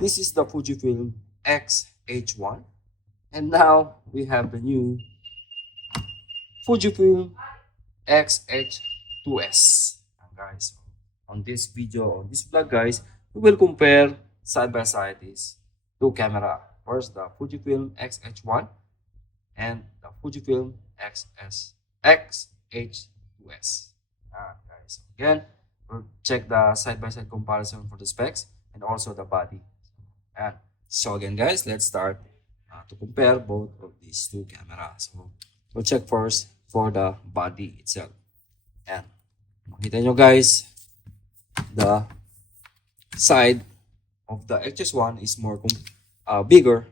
This is the Fujifilm X-H1, and now we have the new Fujifilm X-H2s. Guys, on this video, on this vlog guys, we will compare side by side these two camera. First, the Fujifilm X-H1 and the Fujifilm X-H2s. Guys, again, we'll check the side by side comparison for the specs and also the body. And so again guys, let's start to compare both of these two cameras. So we'll check first for the body itself. And makita nyo guys, the side of the X-H1 is more bigger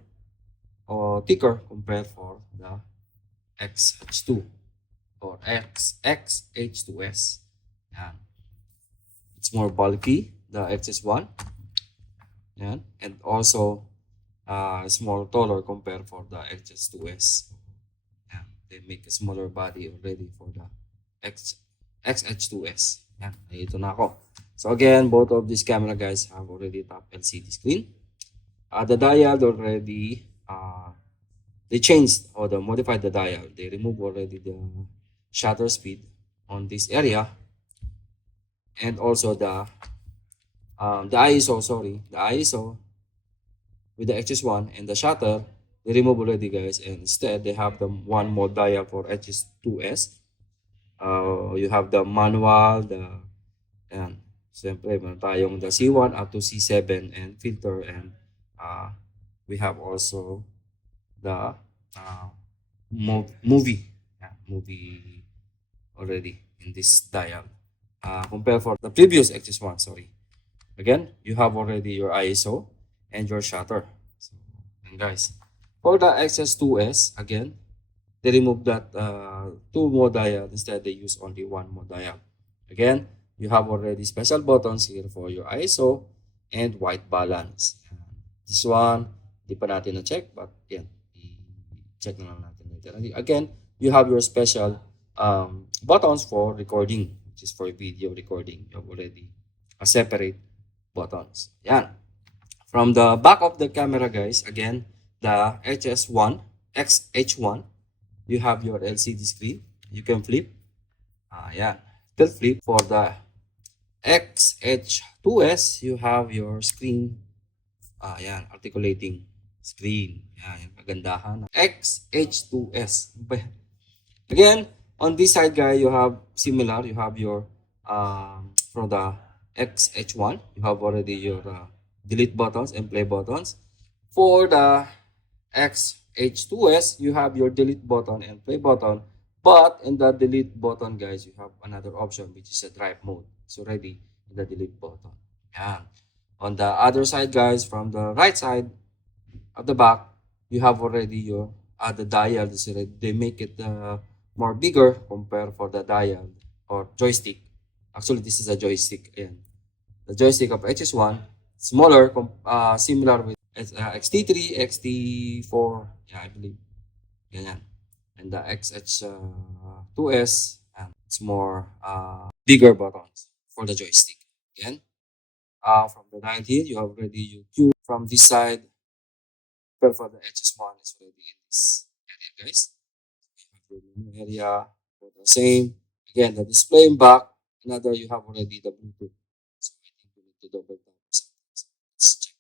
or thicker compared for the X-H2 or X-H2s. Yan. It's more bulky, the X-H1. Yan. And also it's more taller compared for the X-H2s. Yan. They make a smaller body already for the X-H2s. Yan. Ito na ako. So again, both of these camera guys have already top LCD screen. The dial already they changed or they modified the dial. They removed already the shutter speed on this area, and also the ISO, the ISO with the X-H1 and the shutter they removed already guys, and instead they have the one more dial for X-H2s. You have the manual, and siyempre meron tayong the C1 up to C7 and filter, and we have also the movie already in this dial. Compared for the previous X-H1, sorry. Again, you have already your ISO and your shutter. So, and guys, for the X-H2s, again, they removed that two more dial. Instead, they use only one more dial. Again, you have already special buttons here for your ISO and white balance. This one, di pa natin na-check, but yan, i-check na lang natin later. Again, you have your special buttons for recording, which is for video recording. You have already a separate buttons. Yan. From the back of the camera, guys, again, the X-H1, you have your LCD screen. You can flip. Yan. Tilt flip. For the X-H2s, you have your screen. Yan, articulating screen. Yan, kagandahan. X-H2s. Again, on this side, guys, you have similar. You have your, for the X-H1, you have already your delete buttons and play buttons. For the X-H2s, you have your delete button and play button. But in the delete button, guys, you have another option, which is a drive mode. It's already in the delete button. Yan. On the other side, guys, from the right side at the back, you have already your the dial. They make it more bigger compared for the dial or joystick. Actually, this is a joystick. Ayan. The joystick of X-H1, smaller, similar with X-T3, X-T4, yeah, I believe. Ganyan. And the X-H2s, it's more bigger buttons for the joystick. Again. From the dial here, you have already your cue from this side. But for the X-H1, it's already in this area, guys. You have your new area for the same. Again, the display in back. Another, you have already the Bluetooth. So I think we need to double tap something. So let's check.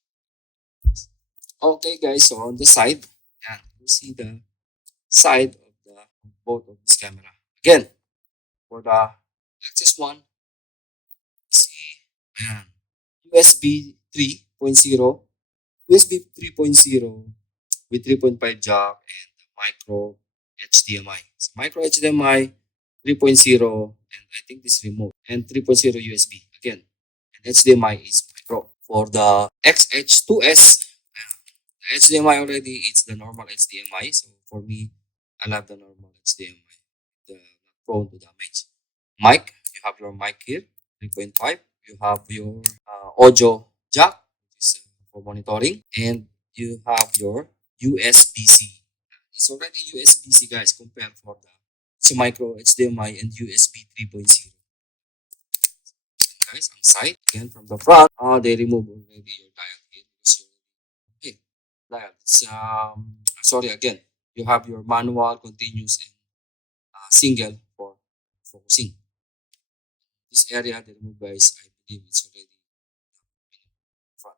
Okay, guys. So on the side, and you see the side of the both of this camera. Again, for the X-H1, see, and USB 3.0, USB 3.0 with 3.5 jack and micro HDMI. So micro HDMI 3.0, and I think this remote, and 3.0 USB again, and HDMI is micro. For the X-H2s, the HDMI already, it's the normal HDMI. So for me, I love the normal HDMI, not prone to damage. Mic, you have your mic here, 3.5. You have your audio jack, which is for monitoring, and you have your USB-C. It's already USB-C, guys, compared for the micro HDMI and USB 3.0. Guys, on side, again from the front, they remove already your dial here because It's, sorry again, you have your manual, continuous, and single for focusing. This area, the remove guys, I believe it's already front.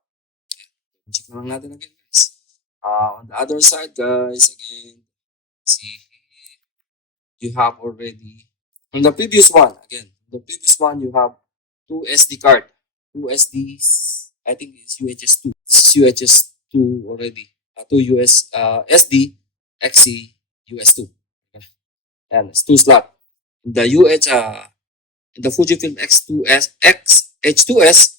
Check na lang natin again guys. On the other side guys, again, see, you have already, on the previous one, again, the previous one you have two SD card, two SDs, I think it's UHS2. It's UHS2 already. Two SD, XC, US2. And it's two slot. The in the Fujifilm X2s, X-H2s,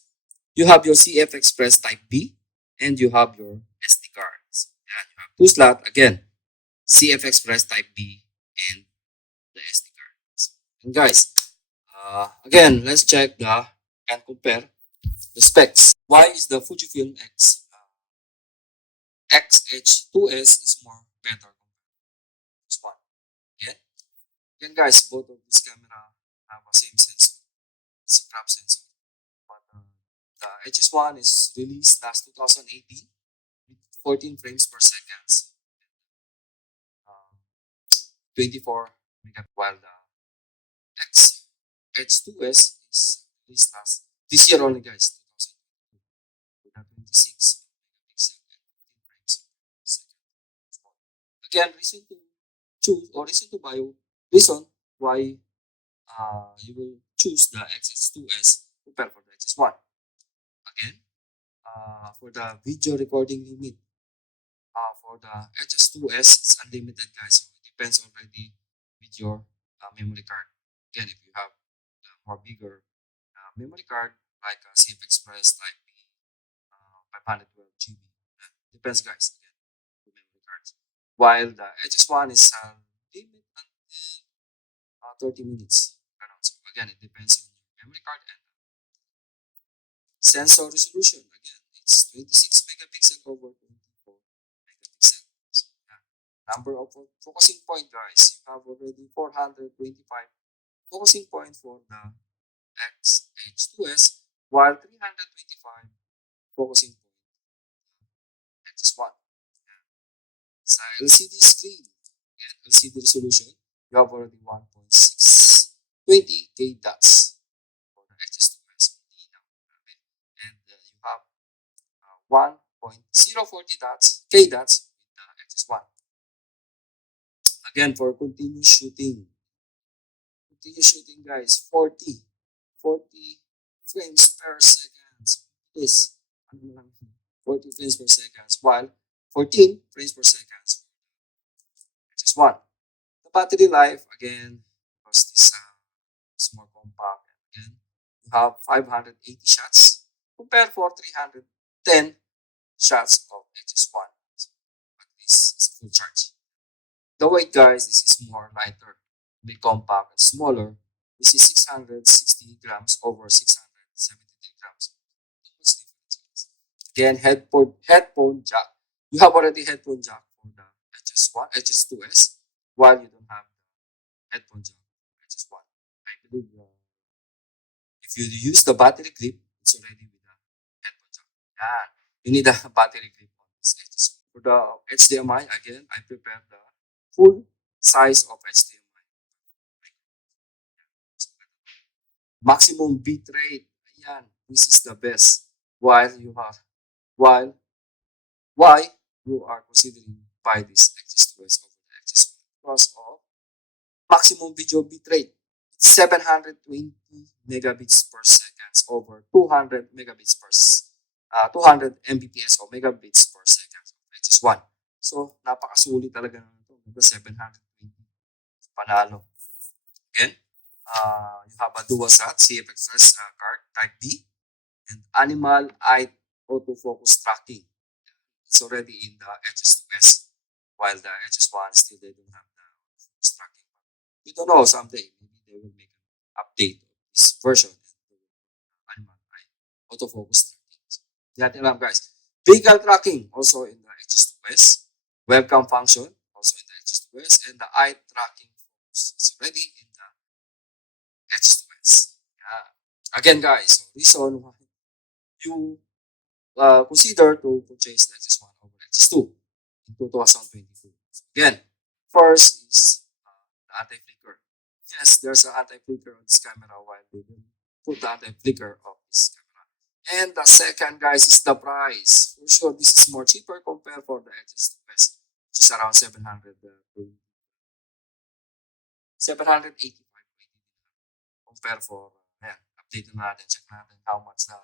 you have your CF Express Type B and you have your SD cards. Yeah, you have two slot again, CF Express Type B and the SD cards. And guys, again, let's check and compare the specs. Why is the Fujifilm X-H2s is more better compared to this one? Yeah. Again, guys, both of this camera have the same sensor. It's a crop sensor. But the HS1 is released last 2018 with 14 frames per second, 24 megapixels, while the X-H2s is released last this year only, guys, 2022, with a 26 megapixel and 15 frames per second. Again, reason to choose or reason to buy, reason why you will choose the X-H2s compared for the X-H1. Again, for the video recording limit, for the HS2s, it's unlimited, guys. So it depends already with your memory card. Again, if you have more bigger memory card like CF Express Type B, 512 GB, depends, guys. Again, the memory cards. While the HS1 is limit until 30 minutes. So again, it depends on your memory card and sensor resolution. Again, it's 26 megapixel over 24 megapixel. So, yeah. Number of focusing point, guys. You have already 425 focusing point for the X-H2s, while 325 focusing point X1. Yeah. Sa LCD screen, again, LCD resolution, you have already 1.620K dots for the X-H2s. And you have 1.040 dots, K dots with the X1. Again, for continuous shooting, guys, 40 frames per second is 40 frames per second, while 14 frames per second X1. The battery life, again, because this is more compact, again, you have 580 shots compared for 310 shots of HS1. So, at least it's full charge. The weight, guys, this is more lighter, be compact and smaller. This is 660 grams over 673 grams. What's difference? Again, headphone jack. You have already headphone jack for the HS1, HS2s, while you don't have the headphone jack for HS1. I believe if you use the battery clip, it's already with the headphone jack. Yeah, you need a battery clip on this HS1. For the HDMI, again, I prepared the full size of HDMI. Maximum bit rate. Ayan, this is the best. While while why you are considering buy this X-H2s over the X-H1 because of maximum video bit rate. It's 720 megabits per second over 200 megabits per 200 Mbps or megabits per second of X-H1. So, napakasulit talaga na ito. 720. Panalo. Again, you have a dual SAT CF Express card Type B and animal eye autofocus tracking. It's already in the HS2s, while the HS1 still they don't have the focus tracking. We don't know, someday maybe they will make an update of this version and animal eye autofocus tracking. So, natin alam, guys. Vehicle tracking also in the HS2s. Webcam function also in the HS2s, and the eye tracking focus is already in the X2s. Yeah. Again, guys, so reason why you consider to purchase the X1 over X-H2 in 2022. So again, first is the anti-flicker. Yes, there's an anti-flicker on this camera while they will put the anti-flicker of this camera. And the second, guys, is the price. For sure, this is more cheaper compared for the X-H2s, which is around 785 compare for, update natin, check natin how much the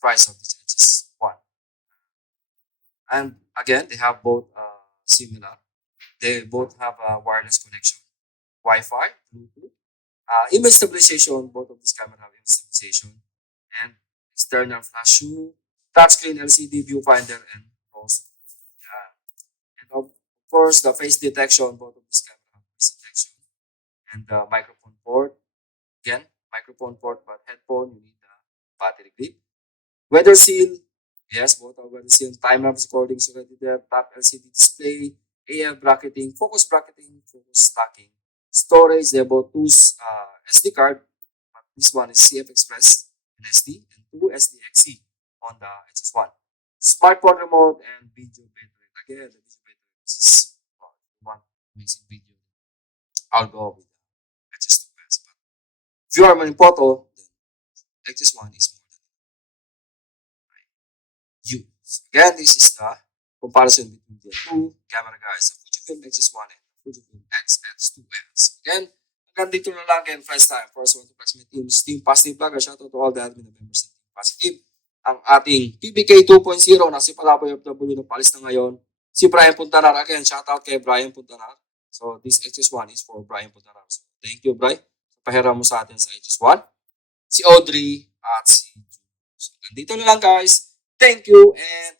price of this X-H1. And again, they have both similar. They both have a wireless connection, Wi-Fi, Bluetooth, image stabilization. Both of these cameras have image stabilization, and external flash shoe, touchscreen LCD viewfinder, and also, and of course the face detection. Both of these cameras have face detection, and the microphone port. Again, microphone port, but headphone you need the battery clip. Weather seal. Yes, both are weather seal. Time lapse recording is already there. Top LCD display, AF bracketing, focus stacking. Storage, they both two SD card, but this one is CF Express and SD, and two SDXC on the X-H1. Smartphone remote and video bitrate. Again, the video bitrate, this is one amazing video. I'll go with the X-H2s. But if you are in photo, then X-H1 is more than you. So again, this is the comparison between the two camera, guys, the FUJIFILM X-H1 and the FUJIFILM X-H2s. Again, hanggang dito na lang again, first time. First one to press my team is Team Positive Vlogger. Shoutout to all the admin members ng Team Positive. Ang ating PBK 2.0 na si Palaboy FW na palis na ngayon. Si Brian Puntanar. Again, shoutout kay Brian Puntanar. So, this X-H1 is for Brian Puntanar. So, thank you, Brian. Pahiram mo sa atin sa X-H1. Si Audrey at si Ju. So, nandito na lang, guys. Thank you and